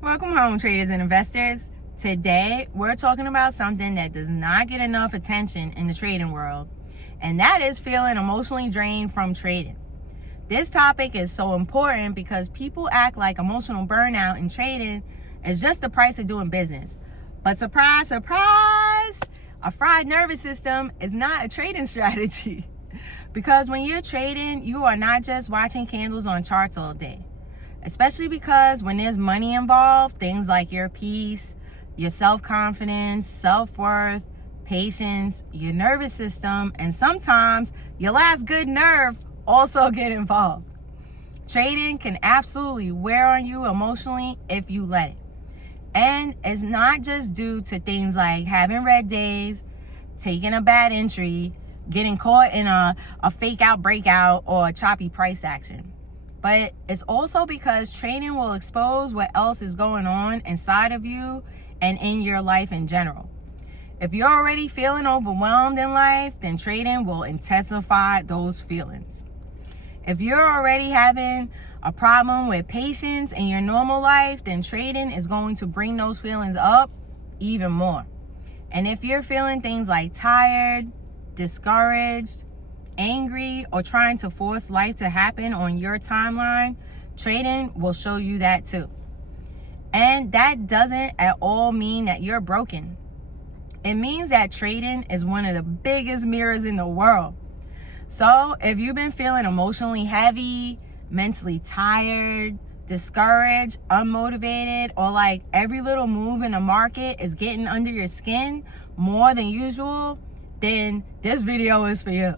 Welcome home, traders and investors. Today, we're talking about something that does not get enough attention in the trading world, and that is feeling emotionally drained from trading. This topic is so important because people act like emotional burnout in trading is just the price of doing business. But surprise, surprise, a fried nervous system is not a trading strategy. Because when you're trading, you are not just watching candles on charts all day. Especially because when there's money involved, things like your peace, your self-confidence, self-worth, patience, your nervous system, and sometimes your last good nerve also get involved. Trading can absolutely wear on you emotionally if you let it. And it's not just due to things like having red days, taking a bad entry, getting caught in a fake out breakout, or a choppy price action. But it's also because trading will expose what else is going on inside of you and in your life in general. If you're already feeling overwhelmed in life, then trading will intensify those feelings. If you're already having a problem with patience in your normal life, then trading is going to bring those feelings up even more. And if you're feeling things like tired, discouraged, angry, or trying to force life to happen on your timeline, trading will show you that too. And that doesn't at all mean that you're broken. It means that trading is one of the biggest mirrors in the world. So if you've been feeling emotionally heavy, mentally tired, discouraged, unmotivated, or like every little move in the market is getting under your skin more than usual, then this video is for you.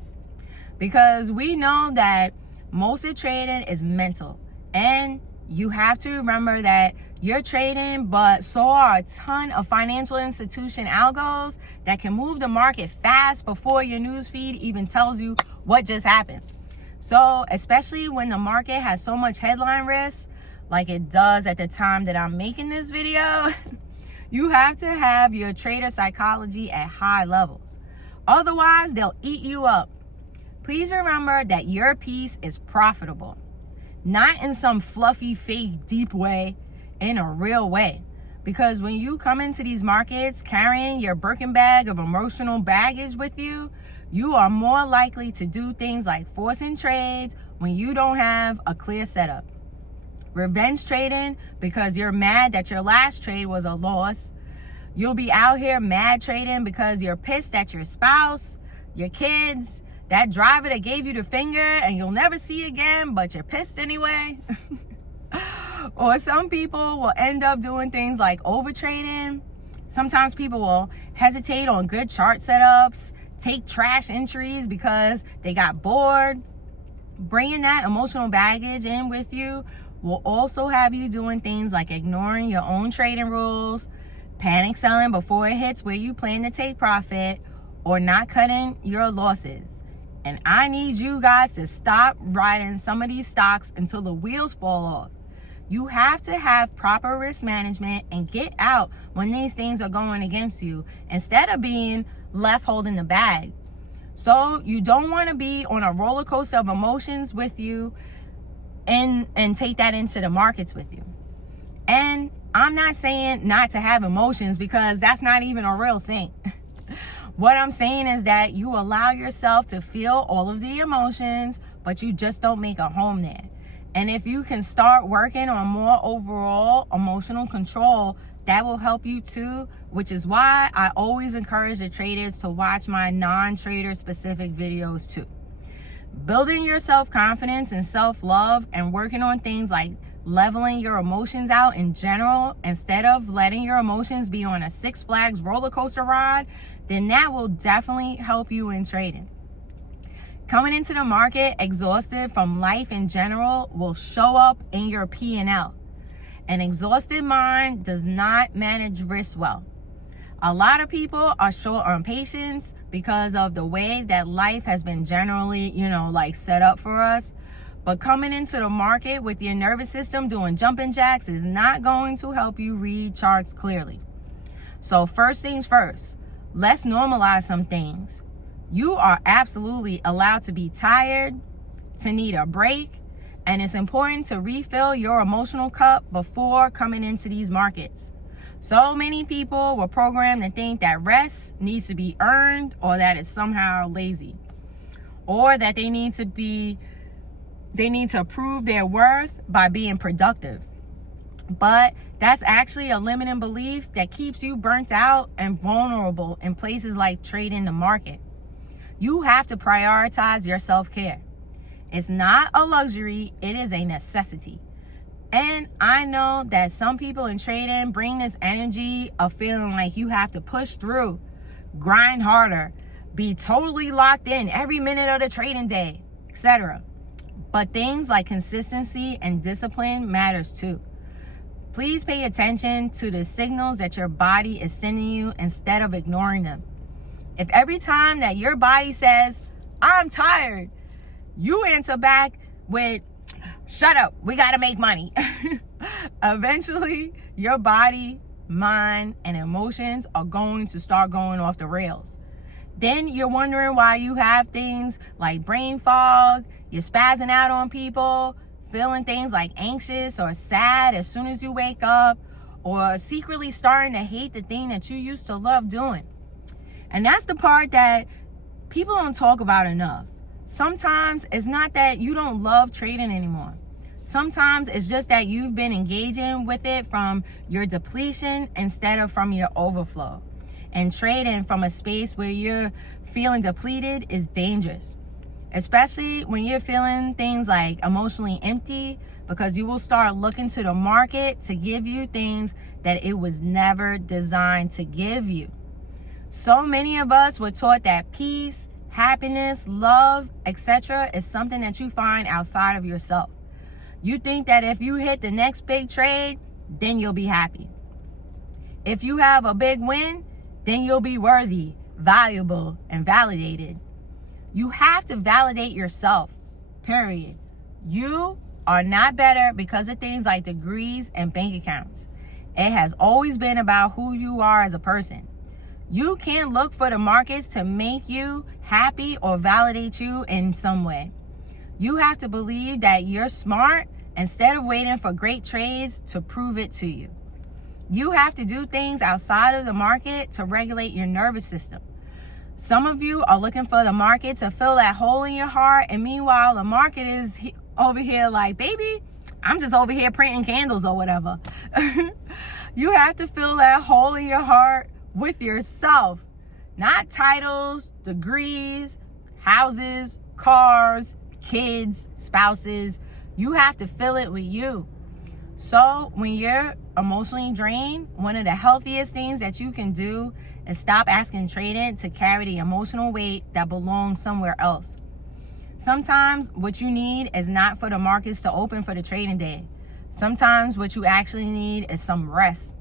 Because we know that most of trading is mental. And you have to remember that you're trading, but so are a ton of financial institution algos that can move the market fast before your newsfeed even tells you what just happened. So especially when the market has so much headline risk, like it does at the time that I'm making this video, you have to have your trader psychology at high levels. Otherwise, they'll eat you up. Please remember that your piece is profitable, not in some fluffy, fake, deep way, in a real way. Because when you come into these markets carrying your Birkin bag of emotional baggage with you, you are more likely to do things like forcing trades when you don't have a clear setup. Revenge trading because you're mad that your last trade was a loss. You'll be out here mad trading because you're pissed at your spouse, your kids, that driver that gave you the finger and you'll never see again, but you're pissed anyway. Or some people will end up doing things like overtrading. Sometimes people will hesitate on good chart setups, take trash entries because they got bored. Bringing that emotional baggage in with you will also have you doing things like ignoring your own trading rules, panic selling before it hits where you plan to take profit, or not cutting your losses. And I need you guys to stop riding some of these stocks until the wheels fall off. You have to have proper risk management and get out when these things are going against you instead of being left holding the bag. So you don't want to be on a roller coaster of emotions with you and take that into the markets with you. And I'm not saying not to have emotions because that's not even a real thing. What I'm saying is that you allow yourself to feel all of the emotions, but you just don't make a home there. And if you can start working on more overall emotional control, that will help you too, which is why I always encourage the traders to watch my non-trader specific videos too. Building your self-confidence and self-love and working on things like leveling your emotions out in general instead of letting your emotions be on a Six Flags roller coaster ride, then that will definitely help you in trading. Coming into the market exhausted from life in general will show up in your P&L. An exhausted mind does not manage risk well. A lot of people are short on patience because of the way that life has been generally, set up for us. But coming into the market with your nervous system doing jumping jacks is not going to help you read charts clearly. So first things first, let's normalize some things. You are absolutely allowed to be tired, to need a break, And it's important to refill your emotional cup before coming into these markets. So many people were programmed to think that rest needs to be earned, or that it's somehow lazy, or that they need to prove their worth by being productive. But that's actually a limiting belief that keeps you burnt out and vulnerable in places like trading the market. You have to prioritize your self-care. It's not a luxury, it is a necessity. And I know that some people in trading bring this energy of feeling like you have to push through, grind harder, be totally locked in every minute of the trading day, etc. But things like consistency and discipline matters too. Please pay attention to the signals that your body is sending you instead of ignoring them. If every time that your body says, "I'm tired," you answer back with, "Shut up, we gotta make money," eventually your body, mind, and emotions are going to start going off the rails. Then you're wondering why you have things like brain fog, you're spazzing out on people, feeling things like anxious or sad as soon as you wake up, or secretly starting to hate the thing that you used to love doing. And that's the part that people don't talk about enough. Sometimes it's not that you don't love trading anymore. Sometimes it's just that you've been engaging with it from your depletion instead of from your overflow. And trading from a space where you're feeling depleted is dangerous, especially when you're feeling things like emotionally empty, because you will start looking to the market to give you things that it was never designed to give you. So many of us were taught that peace, happiness, love, etc. is something that you find outside of yourself. You think that if you hit the next big trade, then you'll be happy. If you have a big win, then you'll be worthy, valuable, and validated. You have to validate yourself, period. You are not better because of things like degrees and bank accounts. It has always been about who you are as a person. You can't look for the markets to make you happy or validate you in some way. You have to believe that you're smart instead of waiting for great trades to prove it to you. You have to do things outside of the market to regulate your nervous system. Some of you are looking for the market to fill that hole in your heart, and meanwhile, the market is over here like, "Baby, I'm just over here printing candles or whatever." You have to fill that hole in your heart with yourself, not titles, degrees, houses, cars, kids, spouses. You have to fill it with you. So when you're emotionally drained, one of the healthiest things that you can do is stop asking trading to carry the emotional weight that belongs somewhere else. Sometimes what you need is not for the markets to open for the trading day. Sometimes what you actually need is some rest,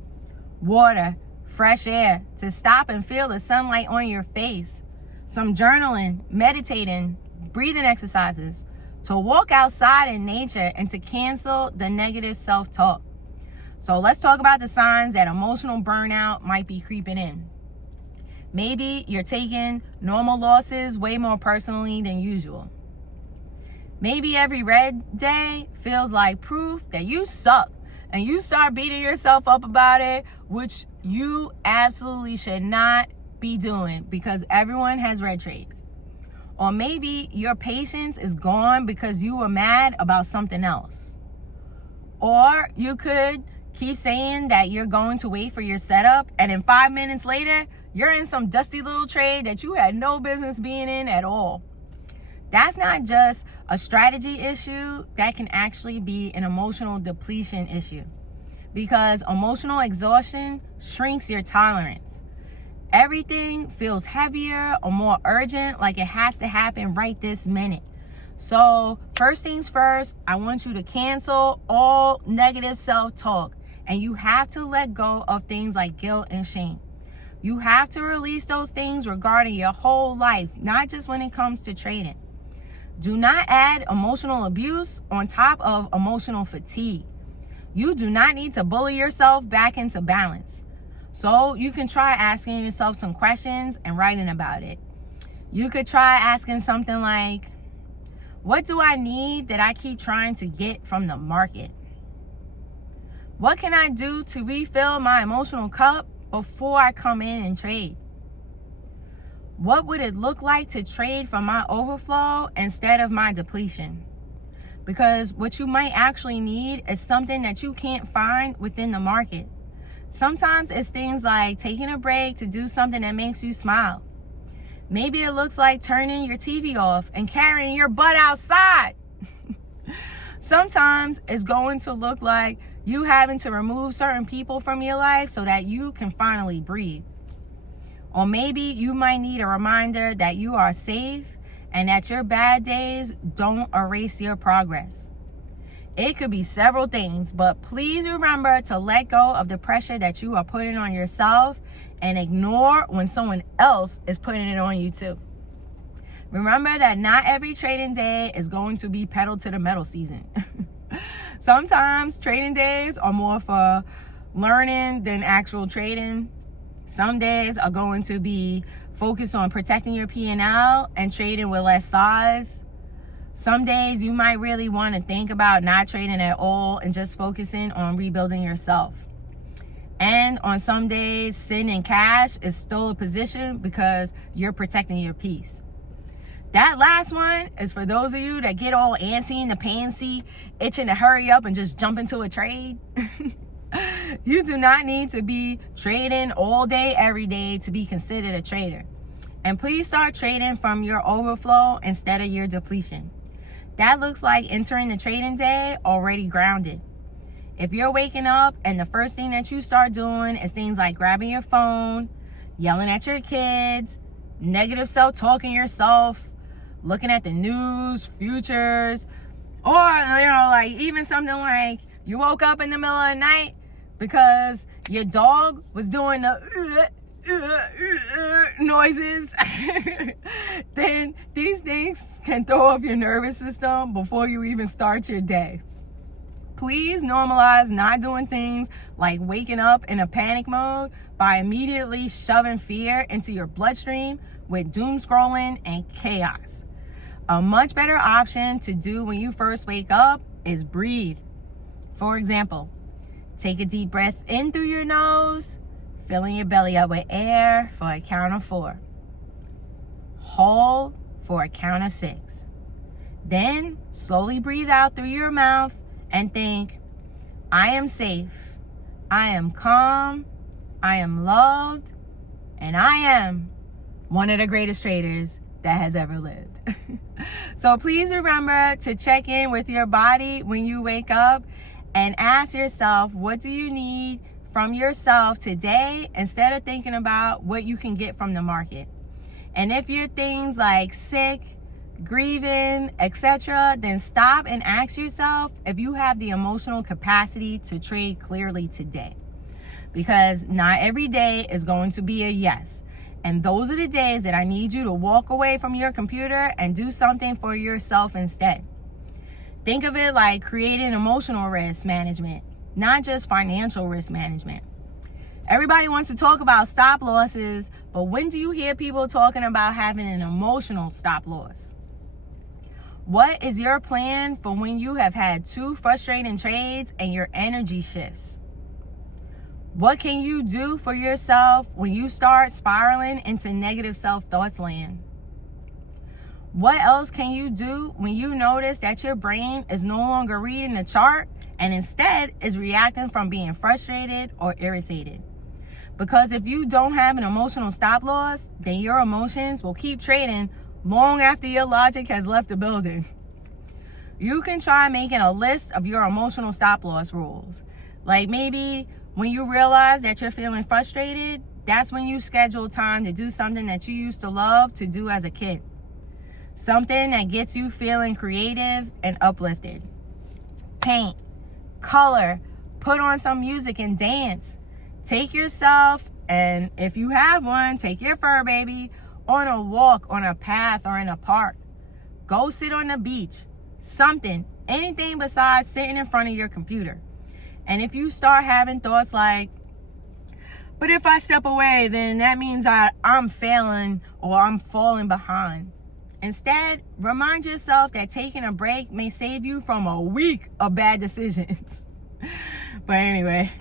water, fresh air, to stop and feel the sunlight on your face, some journaling, meditating, breathing exercises, to walk outside in nature, and to cancel the negative self-talk. So let's talk about the signs that emotional burnout might be creeping in. Maybe you're taking normal losses way more personally than usual. Maybe every red day feels like proof that you suck, and you start beating yourself up about it, which you absolutely should not be doing because everyone has red trades. Or maybe your patience is gone because you were mad about something else. Or you could keep saying that you're going to wait for your setup, and then 5 minutes later, you're in some dusty little trade that you had no business being in at all. That's not just a strategy issue, that can actually be an emotional depletion issue, because emotional exhaustion shrinks your tolerance. Everything feels heavier or more urgent, like it has to happen right this minute. So first things first, I want you to cancel all negative self-talk, and you have to let go of things like guilt and shame. You have to release those things regarding your whole life, not just when it comes to trading. Do not add emotional abuse on top of emotional fatigue. You do not need to bully yourself back into balance. So you can try asking yourself some questions and writing about it. You could try asking something like, What do I need that I keep trying to get from the market? What can I do to refill my emotional cup before I come in and trade? What would it look like to trade from my overflow instead of my depletion? Because what you might actually need is something that you can't find within the market. Sometimes it's things like taking a break to do something that makes you smile. Maybe it looks like turning your TV off and carrying your butt outside. Sometimes it's going to look like you having to remove certain people from your life so that you can finally breathe. Or maybe you might need a reminder that you are safe and that your bad days don't erase your progress. It could be several things, but please remember to let go of the pressure that you are putting on yourself and ignore when someone else is putting it on you too. Remember that not every trading day is going to be pedal to the metal season. Sometimes trading days are more for learning than actual trading. Some days are going to be focused on protecting your P&L and trading with less size. Some days you might really want to think about not trading at all and just focusing on rebuilding yourself. And on some days, sitting in cash is still a position because you're protecting your peace. That last one is for those of you that get all antsy in the pantsy, itching to hurry up and just jump into a trade. You do not need to be trading all day, every day to be considered a trader. And please start trading from your overflow instead of your depletion. That looks like entering the trading day already grounded. If you're waking up and the first thing that you start doing is things like grabbing your phone, yelling at your kids, negative self-talking yourself, looking at the news, futures, or, like even something like you woke up in the middle of the night because your dog was doing the noises, then these things can throw off your nervous system before you even start your day. Please normalize not doing things like waking up in a panic mode by immediately shoving fear into your bloodstream with doom scrolling and chaos. A much better option to do when you first wake up is breathe. For example, take a deep breath in through your nose, filling your belly up with air for a count of 4. Hold for a count of 6. Then slowly breathe out through your mouth and think, I am safe, I am calm, I am loved, and I am one of the greatest traders that has ever lived. So please remember to check in with your body when you wake up and ask yourself, what do you need from yourself today instead of thinking about what you can get from the market? And if you're things like sick, grieving, etc., then stop and ask yourself if you have the emotional capacity to trade clearly today. Because not every day is going to be a yes. And those are the days that I need you to walk away from your computer and do something for yourself instead. Think of it like creating emotional risk management, not just financial risk management. Everybody wants to talk about stop losses, but when do you hear people talking about having an emotional stop loss? What is your plan for when you have had 2 frustrating trades and your energy shifts? What can you do for yourself when you start spiraling into negative self-thoughts land? What else can you do when you notice that your brain is no longer reading the chart and instead is reacting from being frustrated or irritated? Because if you don't have an emotional stop loss, then your emotions will keep trading long after your logic has left the building. You can try making a list of your emotional stop loss rules. Like maybe when you realize that you're feeling frustrated, that's when you schedule time to do something that you used to love to do as a kid. Something that gets you feeling creative and uplifted. Paint, color, put on some music and dance. Take yourself, and if you have one, take your fur baby on a walk, on a path, or in a park. Go sit on the beach. Something, anything besides sitting in front of your computer. And if you start having thoughts like, but if I step away, then that means I'm failing or I'm falling behind. Instead, remind yourself that taking a break may save you from a week of bad decisions. But anyway,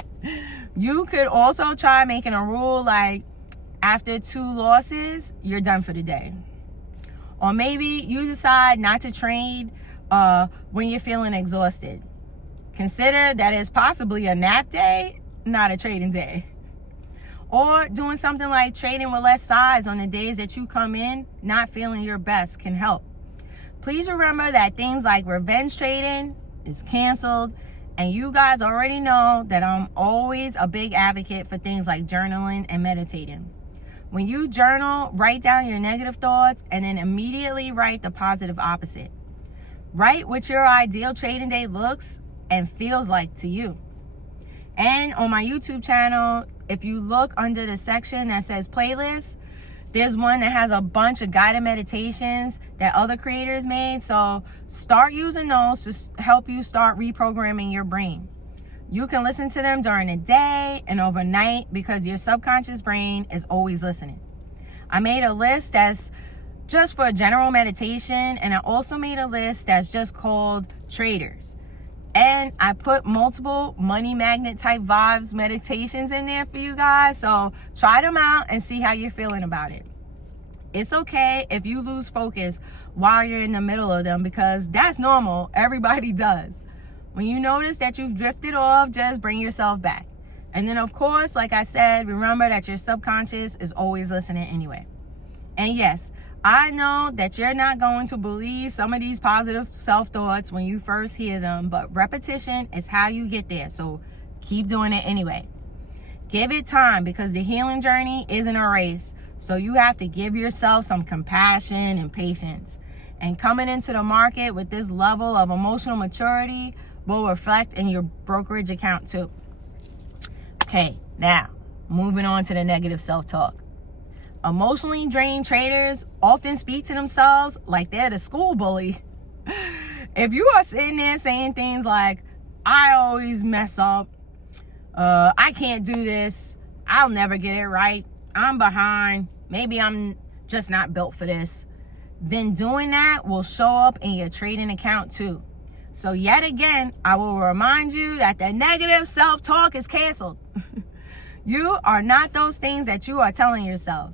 you could also try making a rule like after 2 losses, you're done for the day. Or maybe you decide not to train when you're feeling exhausted. Consider that it's possibly a nap day, not a trading day. Or doing something like trading with less size on the days that you come in not feeling your best can help. Please remember that things like revenge trading is canceled, and you guys already know that I'm always a big advocate for things like journaling and meditating. When you journal, write down your negative thoughts and then immediately write the positive opposite. Write what your ideal trading day looks and feels like to you. And on my YouTube channel, if you look under the section that says playlist, there's one that has a bunch of guided meditations that other creators made. So start using those to help you start reprogramming your brain. You can listen to them during the day and overnight because your subconscious brain is always listening. I made a list that's just for general meditation, and I also made a list that's just called traders. And I put multiple money magnet type vibes meditations in there for you guys. So try them out and see how you're feeling about it. It's okay if you lose focus while you're in the middle of them because that's normal. Everybody does. When you notice that you've drifted off, just bring yourself back. And then, of course, like I said, remember that your subconscious is always listening anyway. And yes, I know that you're not going to believe some of these positive self-thoughts when you first hear them, but repetition is how you get there. So keep doing it anyway. Give it time because the healing journey isn't a race. So you have to give yourself some compassion and patience. And coming into the market with this level of emotional maturity will reflect in your brokerage account too. Okay, now moving on to the negative self-talk. Emotionally drained traders often speak to themselves like they're the school bully. If you are sitting there saying things like, I always mess up, I can't do this, I'll never get it right, I'm behind, maybe I'm just not built for this, then doing that will show up in your trading account too. So yet again, I will remind you that the negative self-talk is canceled. You are not those things that you are telling yourself.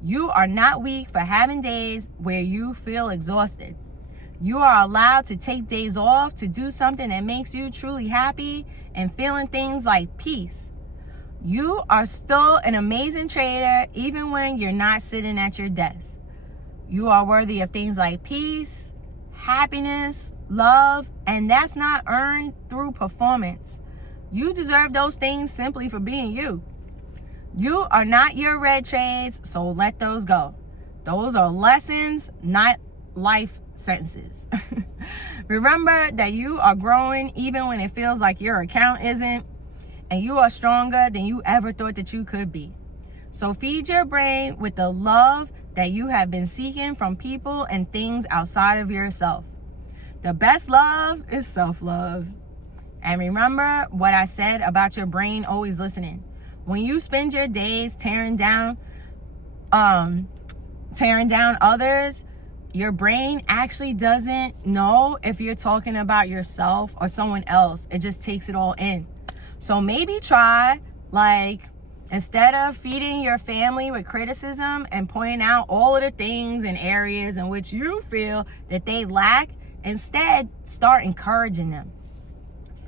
You are not weak for having days where you feel exhausted. You are allowed to take days off to do something that makes you truly happy and feeling things like peace. You are still an amazing trader even when you're not sitting at your desk. You are worthy of things like peace, happiness, love, and that's not earned through performance. You deserve those things simply for being you. You are not your red trades, so let those go. Those are lessons, not life sentences. Remember that you are growing even when it feels like your account isn't, and you are stronger than you ever thought that you could be. So feed your brain with the love that you have been seeking from people and things outside of yourself. The best love is self-love. And remember what I said about your brain always listening. When you spend your days tearing down others, your brain actually doesn't know if you're talking about yourself or someone else. It just takes it all in. So maybe try, instead of feeding your family with criticism and pointing out all of the things and areas in which you feel that they lack, instead start encouraging them.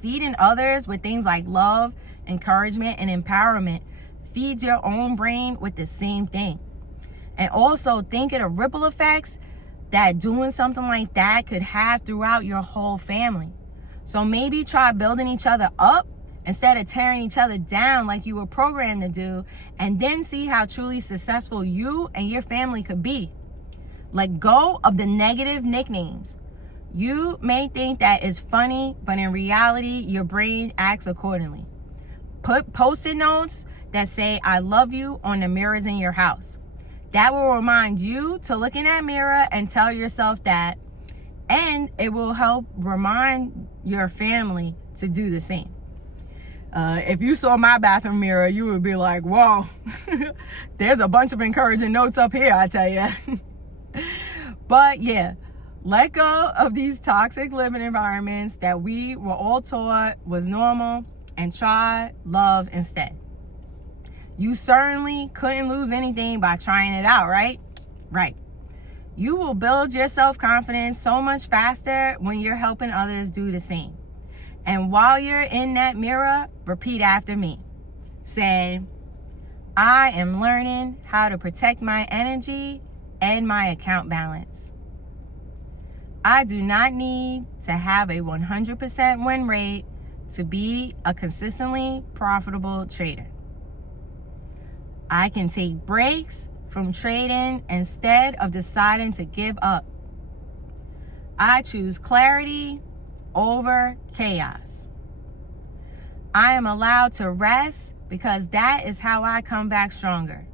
Feeding others with things like love, encouragement, and empowerment feeds your own brain with the same thing. And also think of the ripple effects that doing something like that could have throughout your whole family. So maybe try building each other up instead of tearing each other down like you were programmed to do, and then see how truly successful you and your family could be. Let go of the negative nicknames. You may think that it's funny, but in reality, your brain acts accordingly. Put Post-it notes that say, I love you on the mirrors in your house. That will remind you to look in that mirror and tell yourself that, and it will help remind your family to do the same. If you saw my bathroom mirror, you would be like, whoa, there's a bunch of encouraging notes up here, I tell you. But yeah, let go of these toxic living environments that we were all taught was normal and try love instead. You certainly couldn't lose anything by trying it out, right? Right. You will build your self-confidence so much faster when you're helping others do the same. And while you're in that mirror, repeat after me. Say, I am learning how to protect my energy and my account balance. I do not need to have a 100% win rate to be a consistently profitable trader. I can take breaks from trading instead of deciding to give up. I choose clarity over chaos. I am allowed to rest because that is how I come back stronger.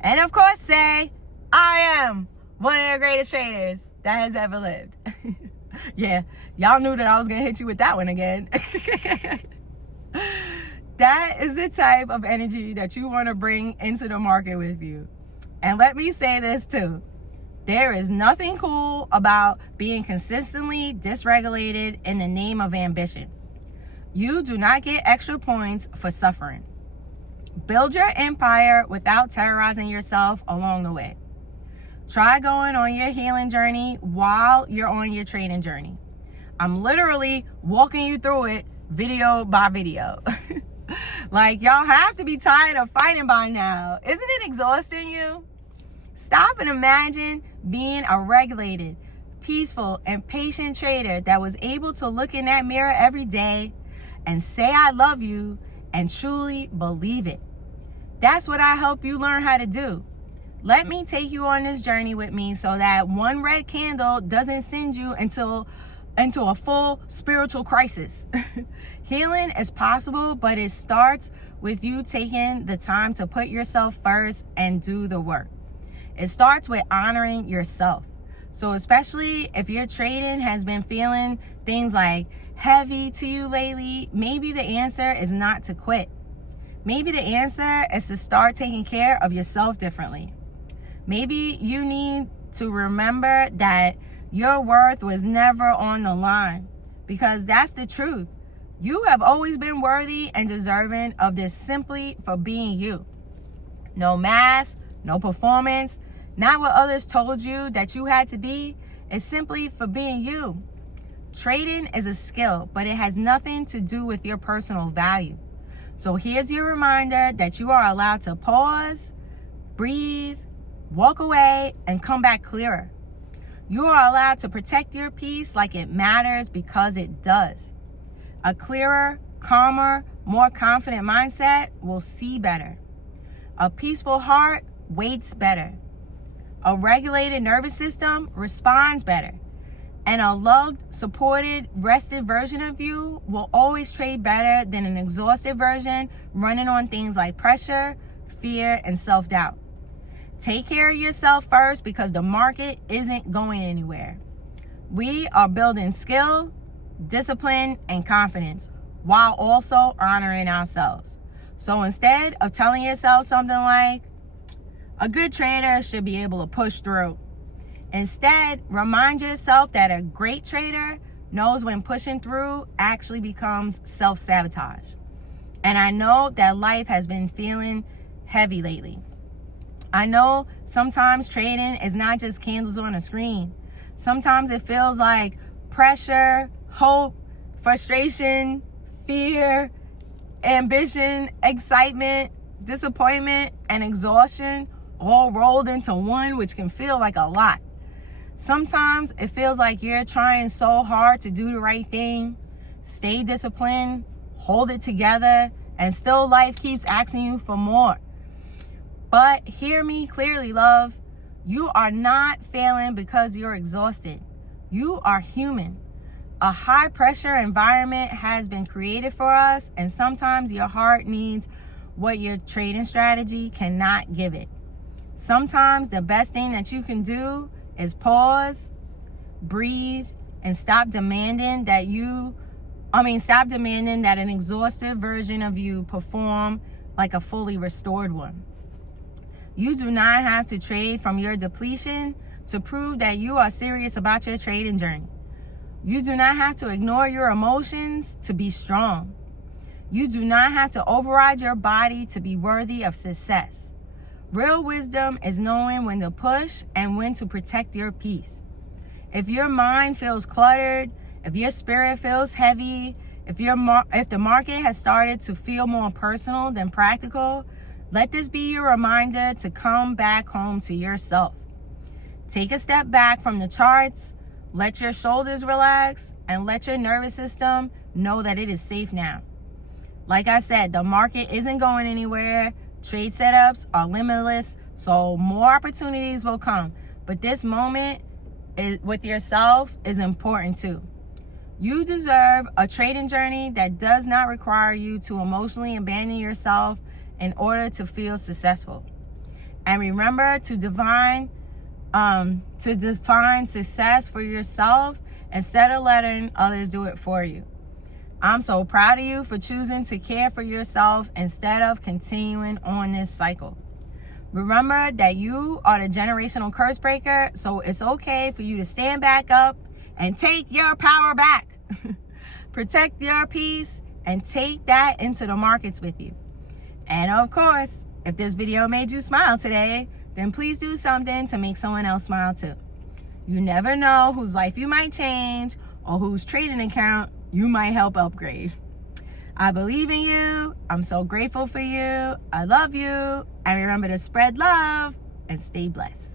And of course, say, I am one of the greatest traders that has ever lived. Yeah, y'all knew that I was going to hit you with that one again. That is the type of energy that you want to bring into the market with you. And let me say this too. There is nothing cool about being consistently dysregulated in the name of ambition. You do not get extra points for suffering. Build your empire without terrorizing yourself along the way. Try going on your healing journey while you're on your trading journey. I'm literally walking you through it video by video. Like, y'all have to be tired of fighting by now. Isn't it exhausting you? Stop and imagine being a regulated, peaceful, and patient trader that was able to look in that mirror every day and say, I love you, and truly believe it. That's what I help you learn how to do. Let me take you on this journey with me so that one red candle doesn't send you into a full spiritual crisis. Healing is possible, but it starts with you taking the time to put yourself first and do the work. It starts with honoring yourself. So especially if your trading has been feeling things like heavy to you lately, maybe the answer is not to quit. Maybe the answer is to start taking care of yourself differently. Maybe you need to remember that your worth was never on the line, because that's the truth. You have always been worthy and deserving of this simply for being you. No mask, no performance, not what others told you that you had to be. It's simply for being you. Trading is a skill, but it has nothing to do with your personal value. So here's your reminder that you are allowed to pause, breathe, walk away, and come back clearer. You are allowed to protect your peace like it matters, because it does. A clearer, calmer, more confident mindset will see better. A peaceful heart waits better. A regulated nervous system responds better. And a loved, supported, rested version of you will always trade better than an exhausted version running on things like pressure, fear, and self-doubt. Take care of yourself first, because the market isn't going anywhere. We are building skill, discipline, and confidence while also honoring ourselves. So instead of telling yourself something like, a good trader should be able to push through, instead, remind yourself that a great trader knows when pushing through actually becomes self-sabotage. And I know that life has been feeling heavy lately. I know sometimes trading is not just candles on a screen. Sometimes it feels like pressure, hope, frustration, fear, ambition, excitement, disappointment, and exhaustion all rolled into one, which can feel like a lot. Sometimes it feels like you're trying so hard to do the right thing, stay disciplined, hold it together, and still life keeps asking you for more. But hear me clearly, love. You are not failing because you're exhausted. You are human. A high pressure environment has been created for us, and sometimes your heart needs what your trading strategy cannot give it. Sometimes the best thing that you can do is pause, breathe, and stop demanding that an exhausted version of you perform like a fully restored one. You do not have to trade from your depletion to prove that you are serious about your trading journey. You do not have to ignore your emotions to be strong. You do not have to override your body to be worthy of success. Real wisdom is knowing when to push and when to protect your peace. If your mind feels cluttered, if your spirit feels heavy, if the market has started to feel more personal than practical, let this be your reminder to come back home to yourself. Take a step back from the charts, let your shoulders relax, and let your nervous system know that it is safe now. Like I said, the market isn't going anywhere. Trade setups are limitless, so more opportunities will come. But this moment with yourself is important too. You deserve a trading journey that does not require you to emotionally abandon yourself in order to feel successful. And remember to define success for yourself instead of letting others do it for you. I'm so proud of you for choosing to care for yourself instead of continuing on this cycle. Remember that you are the generational curse breaker, so it's okay for you to stand back up and take your power back. Protect your peace and take that into the markets with you. And of course, if this video made you smile today, then please do something to make someone else smile too. You never know whose life you might change or whose trading account you might help upgrade. I believe in you. I'm so grateful for you. I love you. And remember to spread love and stay blessed.